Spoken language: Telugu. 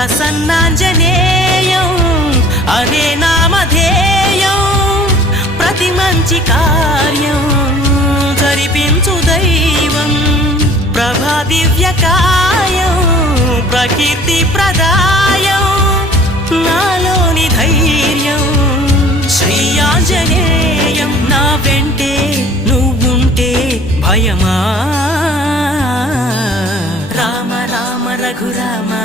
ప్రసన్నాంజనేయం అనే నామధేయం ప్రతి మంచి కార్యం జరిపించు దైవం. ప్రభా దివ్యకాయం ప్రకీర్తి ప్రదాయం నాలోని ధైర్యం. శ్రీయాంజనేయం నా వెంటే నువ్వుంటే భయమా? రామ రామ రఘురామా